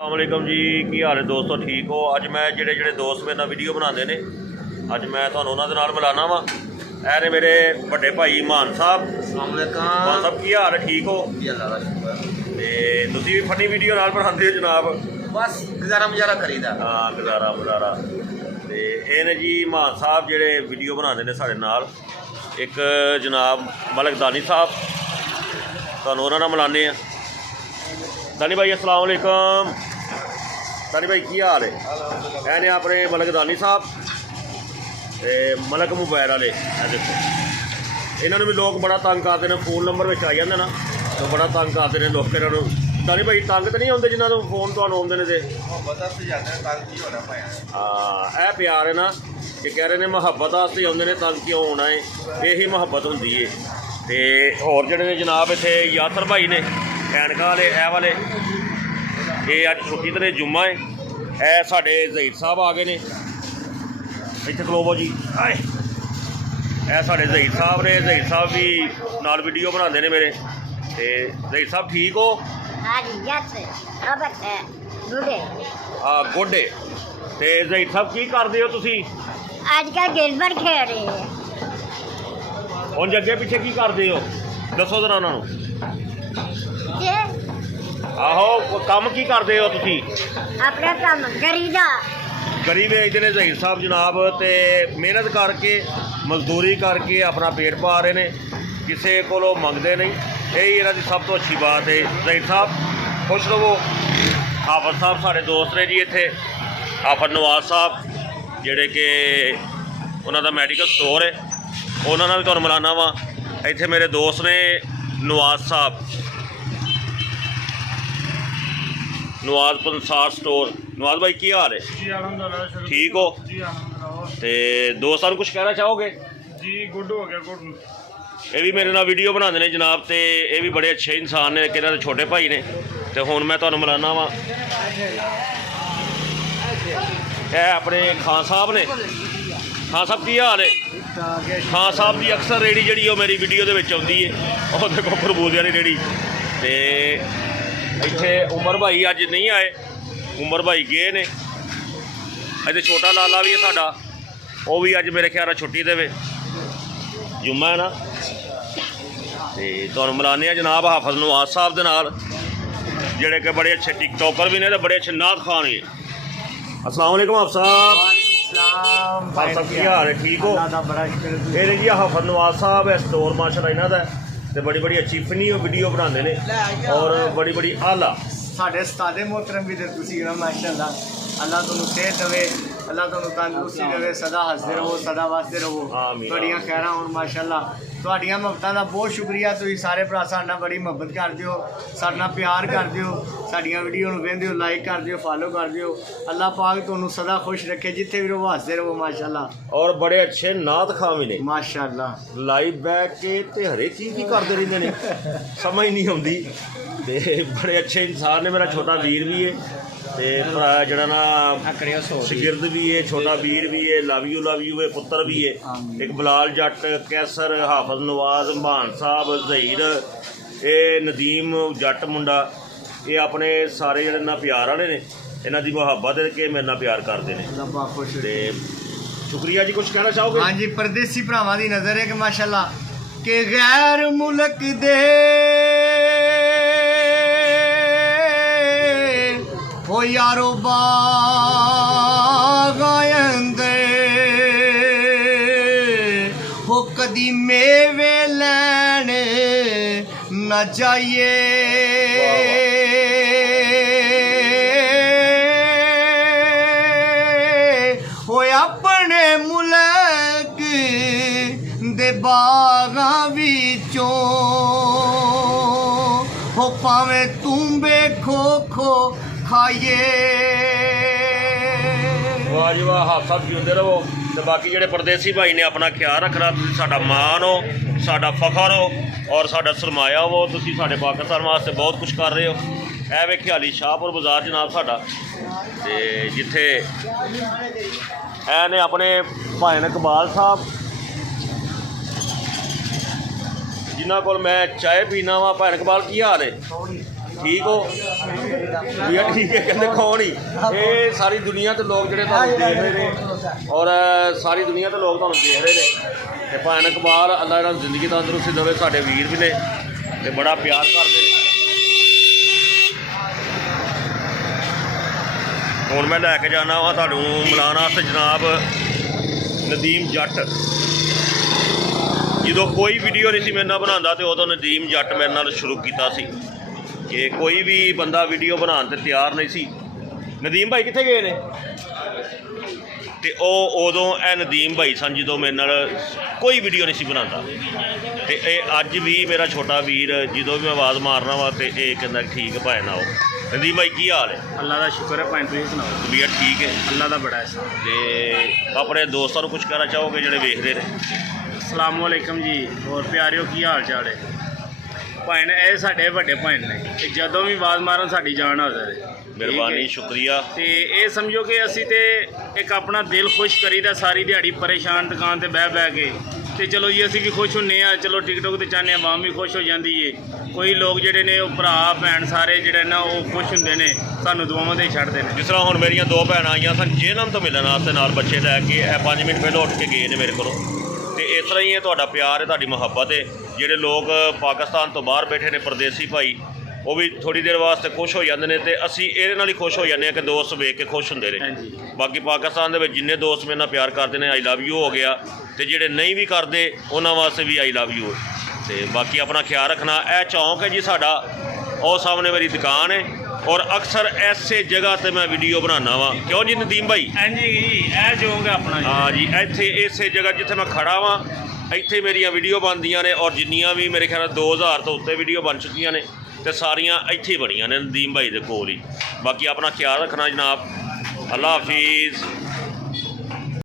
अस्सलामुअलैकुम जी, की हाल है दोस्तों? ठीक हो? अज मैं जेडे दोस्त मेरे नाल वीडियो बनाते हैं, अज मैं तुहानू उन्हां दे नाल मिलाना वा। ऐ ने मेरे बड़े भाई मान साहब। मान साहब की हाल है? ठीक हो? ते तुसीं भी फनी वीडियो नाल बनाते हो जनाब? बस गुजारा मुजारा करीदा। हाँ, गुजारा मुजारा। ते ये ने जी मान साहब जेडे वीडियो बनाते हैं साढ़े नाल। एक जनाब मलक दानी साहब, तुहानू उन्हां नाल मिलाने आ। दानी भाई अस्सलाम वालेकुम। दानी भाई की हाल है? ऐ ने अपने मलक दानी साहब ते मलक मोबाइल वाले। देखो इन्होंने भी लोग बड़ा तंग करते हैं, फोन नंबर में आ जाते ना तो बड़ा तंग करते हैं लोग। इन्हों दानी भाई तंग तो नहीं आते जिन्होंने फोन तो आते हैं? हाँ, यह प्यार है ना कि कह रहे हैं मुहब्बत वास्ते आते हैं, तंग क्यों होना है? यही मुहब्बत होंगी है। तो होर जोड़े जनाब इतने यासर भाई ने ऐनक वाले, ए वाले, ये अज छुट्टी ते जुम्मा है। ए साढ़े ज़हीर साहब आ गए ने, इत्थे खलोवो जी। ए साढ़े ज़हीर साहब ने, ज़हीर साहब भी नाल वीडियो बनाते हैं मेरे। ते ज़हीर साहब ठीक हो? हाँ, गुड। ते ज़हीर साहब की करते हो तुसी? आजकल गेम खेल रहे हैं। हुण अगे पिछे की करते हो दसो जरा उन्होंने। आहो, काम की करते हो तुसी? अपना काम करीदा। गरी वेचते हैं ज़हीर साहब जनाब, तो मेहनत करके मजदूरी करके अपना पेट पा रहे हैं, किसी को मंगते नहीं। यही इन्हों की सब तो अच्छी बात है। ज़हीर साहब खुश रहो। हाफिज साहब साढ़े दोस्त ने जी, इत्थे हाफिज नवाज साहब जेडे कि उन्होंने मैडिकल स्टोर है, उन्होंने भी तुहानू मिलाना वा। इत्थे मेरे दोस्त ने नवाज साहब, नवाज पंसार स्टोर। नवाज भाई की हाल है? ठीक हो? तो दोस्तों कुछ कहना चाहोगे? जी गुड हो गया, गुड। ये भी मेरे नाल वीडियो बनाते हैं जनाब, तो ये भी बड़े अच्छे इंसान ने, कि इन्होंने छोटे भाई ने। तो हुण मैं तुहानू मिलाना वा, ये अपने खान साहब ने। खान साहब की हाल है? खान साहब की अक्सर रेड़ी जी मेरी वीडियो के आती है, और देखो खरबूजे वाली रेड़ी। तो इत्थे उमर भाई अज नहीं आए, उमर भाई गए ने। अजे छोटा लाला भी है साडा, वो भी अज मेरे ख्याल छुट्टी देवे, जुम्मा है ना। तो तुहानू मिलाने जनाब हाफिज नवाज साहब दे नाल, जेडे कि बड़े अच्छे टिकटॉकर भी ने ते बड़े अच्छे नात खान भी। अस्सलाम वालेकुम हाफिज साहब। हाफिज साहब की हाल है? ठीक हो? ये जी हाफिज नवाज साहब है स्टोर माशाल्लाह इन्हां दा, ते बड़ी बड़ी अच्छी फनी वीडियो बनाते हैं और बड़ी बड़ी आला। साढ़े उस्तादे मोहतरम भी ते तुसी ना माशाअल्लाह। अल्लाह तुहानू सेहत देवे, अल्लाह तुहानू तंदुरुस्ती देवे, सदा हसदे रहो, सदा वसदे रहो, तुहाड़ियां खैरां होण माशाअल्लाह। तुहाड़ियां मुहब्बतां दा बहुत शुक्रिया। तुसीं सारे भरा साडे नाल बड़ी मुहब्बत करदे हो, साडे नाल प्यार करदे हो, साडियां वीडियो नूं वेंदे हो, लाइक करदे हो, फॉलो करदे हो। अल्लाह पाक तुहानू सदा खुश रखे, जिथे भी रहो हसदे रहो माशाअल्लाह। और बड़े अच्छे नात खां भी ने माशाअल्लाह। लाइव बैठ के ते हरेक चीज़ ही करते रहते हैं, समझ नहीं आती। ते बड़े अच्छे इंसान ने। मेरा छोटा वीर भी है, तो जरा ना शिगिर्द भी है, छोटा वीर भी है, लव यू है, पुत्र भी है। एक बिलाल जट, कैसर, हाफिज नवाज, मान साहब, ज़हीर, ये नदीम जट मुंडा, ये अपने सारे जड़े ना प्यार वाले ने, इन्हों की मुहब्बत है कि मेरे नाल प्यार करते हैं। तो शुक्रिया जी। कुछ कहना चाहोगे? हाँ जी, परदेसी भरावां दी नज़र है कि माशाअल्लाह कि गैर मुल्क दे हो यारो बाग आंदे हो, कदी मेवे लैण न जाइए हो, अपने मुल्क दे बागां विचों हो, भावें तुम्बे खो खो खाइए। वाह जी वाह, हाफ साहब जिंदे रहो। तो बाकी जेडे परदेसी भाई ने अपना ख्याल रखना, तुसीं साडा मान हो, साडा फखर हो और साडा सरमाया हो। तुसीं साडे पाकिस्तान वास्ते बहुत कुछ कर रहे हो। ए वेखे हाली शाहपुर बाजार जनाब साडा, ते जिथे ए ने अपने भाई इकबाल साहब, जिन्हों को मैं चाय पीना वा। भाई इकबाल की हाल है? ਠੀਕ ਹੋ ਵੀ ਠੀਕ ਹੈ ਕਹਿੰਦੇ ਕੌਣ ਹੀ ਇਹ ਸਾਰੀ ਦੁਨੀਆ ਤੇ ਲੋਕ ਜਿਹੜੇ ਤੁਹਾਨੂੰ ਦੇਖ ਰਹੇ ਨੇ ਔਰ ਸਾਰੀ ਦੁਨੀਆ ਤੇ ਲੋਕ ਤੁਹਾਨੂੰ ਦੇਖ ਰਹੇ ਨੇ ਤੇ ਭਾਣ ਇਕਬਾਲ ਅੱਲਾ ਇਹਨਾਂ ਨੂੰ ਜ਼ਿੰਦਗੀ ਤੰਦਰੁਸਤੀ ਦੇਵੇ ਸਾਡੇ ਵੀਰ ਵੀ ਨੇ ਤੇ ਬੜਾ ਪਿਆਰ ਕਰਦੇ ਨੇ। ਹੁਣ ਮੈਂ ਲੈ ਕੇ ਜਾਣਾ ਵਾ ਤੁਹਾਨੂੰ ਮਿਲਾਉਣ ਵਾਸਤੇ ਜਨਾਬ ਨਦੀਮ ਜੱਟ। ਜਦੋਂ ਕੋਈ ਵੀਡੀਓ ਨਹੀਂ ਸੀ ਮੇਰੇ ਨਾਲ ਬਣਾਉਂਦਾ ਤੇ ਉਦੋਂ ਨਦੀਮ ਜੱਟ ਮੇਰੇ ਨਾਲ ਸ਼ੁਰੂ ਕੀਤਾ ਸੀ ਕਿ ਕੋਈ ਵੀ ਬੰਦਾ ਵੀਡੀਓ ਬਣਾਉਣ ਤੇ ਤਿਆਰ ਨਹੀਂ ਸੀ। ਨਦੀਮ ਭਾਈ ਕਿੱਥੇ ਗਏ ਨੇ? ਤੇ ਉਹ ਉਦੋਂ ਇਹ ਨਦੀਮ ਭਾਈ ਸਨ ਜਦੋਂ ਮੇਰੇ ਨਾਲ ਕੋਈ ਵੀਡੀਓ ਨਹੀਂ ਸੀ ਬਣਾਉਂਦਾ। ਤੇ ਇਹ ਅੱਜ ਵੀ ਮੇਰਾ ਛੋਟਾ ਵੀਰ ਜਦੋਂ ਵੀ ਮੈਂ ਆਵਾਜ਼ ਮਾਰਨਾ ਵਾ ਤੇ ਇਹ ਕਹਿੰਦਾ ਠੀਕ ਭਾਈ ਨਾ ਆਓ। ਨਦੀਮ ਭਾਈ ਕੀ ਹਾਲ ਹੈ? ਅੱਲਾ ਦਾ ਸ਼ੁਕਰ ਹੈ ਭਾਈ, ਤੁਸੀਂ ਸੁਣਾਓ? ਤਬੀਅਤ ਠੀਕ ਹੈ? ਅੱਲਾ ਦਾ ਬੜਾ ਹੈ। ਤੇ ਆਪਣੇ ਦੋਸਤਾਂ ਨੂੰ ਕੁਝ ਕਹਿਣਾ ਚਾਹੋਗੇ ਜਿਹੜੇ ਵੇਖਦੇ ਨੇ? ਅਸਲਾਮ ਵਾਲੇਕਮ ਜੀ, ਹੋਰ ਪਿਆਰਿਓ ਕੀ ਹਾਲ ਚਾਲ ਹੈ? ਭੈਣ ਇਹ ਸਾਡੇ ਵੱਡੇ ਭੈਣ ਨੇ ਤੇ ਜਦੋਂ ਵੀ ਆਵਾਜ਼ ਮਾਰਨ ਸਾਡੀ ਜਾਨ ਆ ਜਾਵੇ। ਮਿਹਰਬਾਨੀ, ਸ਼ੁਕਰੀਆ। ਤੇ ਇਹ ਸਮਝੋ ਕਿ ਅਸੀਂ ਤੇ ਇੱਕ ਆਪਣਾ ਦਿਲ ਖੁਸ਼ ਕਰੀਦਾ ਸਾਰੀ ਦਿਹਾੜੀ ਪਰੇਸ਼ਾਨ ਦੁਕਾਨ ਤੇ ਬਹਿ ਕੇ ਤੇ ਚਲੋ ਜੀ ਅਸੀਂ ਵੀ ਖੁਸ਼ ਹੁੰਨੇ ਆ। ਚਲੋ ਟਿਕਟੋਕ ਤੇ ਚਾਹੁੰਦੇ ਆਵਾਮ ਵੀ ਖੁਸ਼ ਹੋ ਜਾਂਦੀ ਏ। ਕੋਈ ਲੋਕ ਜਿਹੜੇ ਨੇ ਉਹ ਭਰਾ ਭੈਣ ਸਾਰੇ ਜਿਹੜੇ ਨਾ ਉਹ ਖੁਸ਼ ਹੁੰਦੇ ਨੇ, ਸਾਨੂੰ ਦੁਆਵਾਂ ਦੇ ਛੱਡਦੇ ਨੇ। ਜਿਸ ਤਰ੍ਹਾਂ ਹੁਣ ਮੇਰੀਆਂ ਦੋ ਭੈਣਾਂ ਆਈਆਂ ਸਨ ਜੇਲ੍ਹਾਂ ਤੋਂ ਮਿਲਣ ਵਾਸਤੇ ਨਾਲ ਬੱਚੇ ਲੈ ਕੇ, ਇਹ 5 ਮਿੰਟ ਪਹਿਲਾਂ ਉੱਠ ਕੇ ਗਏ ਨੇ ਮੇਰੇ ਕੋਲੋਂ। ਤੇ ਇਸ ਤਰ੍ਹਾਂ ਹੀ ਹੈ ਤੁਹਾਡਾ ਪਿਆਰ ਹੈ, ਤੁਹਾਡੀ ਮੁਹੱਬਤ ਹੈ। ਜਿਹੜੇ ਲੋਕ ਪਾਕਿਸਤਾਨ ਤੋਂ ਬਾਹਰ ਬੈਠੇ ਨੇ ਪਰਦੇਸੀ ਭਾਈ, ਉਹ ਵੀ ਥੋੜ੍ਹੀ ਦੇਰ ਵਾਸਤੇ ਖੁਸ਼ ਹੋ ਜਾਂਦੇ ਨੇ ਤੇ ਅਸੀਂ ਇਹਦੇ ਨਾਲ ਹੀ ਖੁਸ਼ ਹੋ ਜਾਂਦੇ ਹਾਂ ਕਿ ਦੋਸਤ ਵੇਖ ਕੇ ਖੁਸ਼ ਹੁੰਦੇ ਨੇ। ਹਾਂਜੀ। ਬਾਕੀ ਪਾਕਿਸਤਾਨ ਦੇ ਵਿੱਚ ਜਿੰਨੇ ਦੋਸਤ ਮੇਰੇ ਨਾਲ ਪਿਆਰ ਕਰਦੇ ਨੇ ਆਈ ਲਵ ਯੂ ਹੋ ਗਿਆ, ਤੇ ਜਿਹੜੇ ਨਹੀਂ ਵੀ ਕਰਦੇ ਉਹਨਾਂ ਵਾਸਤੇ ਵੀ ਆਈ ਲਵ ਯੂ। ਤੇ ਬਾਕੀ ਆਪਣਾ ਖਿਆਲ ਰੱਖਣਾ। ਇਹ ਚੌਂਕ ਹੈ ਜੀ ਸਾਡਾ, ਉਹ ਸਾਹਮਣੇ ਮੇਰੀ ਦੁਕਾਨ ਹੈ ਔਰ ਅਕਸਰ ਐਸੇ ਜਗ੍ਹਾ ਤੇ ਮੈਂ ਵੀਡੀਓ ਬਣਾਉਣਾ ਵਾ। ਕਿਉਂ ਜੀ ਨਦੀਮ ਭਾਈ? ਹਾਂਜੀ ਜੀ, ਇਹ ਜੋਗ ਹੈ ਆਪਣਾ। ਹਾਂ ਜੀ, ਇੱਥੇ ਇਸੇ ਜਗ੍ਹਾ ਜਿੱਥੇ ਮੈਂ ਖੜਾ ਵਾਂ ਇੱਥੇ ਮੇਰੀਆਂ ਵੀਡੀਓ ਬਣਦੀਆਂ ਨੇ ਔਰ ਜਿੰਨੀਆਂ ਵੀ ਮੇਰੇ ਖਿਆਲ 2000 ਤੋਂ ਉੱਤੇ ਵੀਡੀਓ ਬਣ ਚੁੱਕੀਆਂ ਨੇ ਤੇ ਸਾਰੀਆਂ ਇੱਥੇ ਹੀ ਬਣੀਆਂ ਨੇ ਨਦੀਮ ਭਾਈ ਦੇ ਕੋਲ ਹੀ। ਬਾਕੀ ਆਪਣਾ ਖਿਆਲ ਰੱਖਣਾ ਜਨਾਬ। ਅੱਲਾ ਹਾਫਿਜ਼।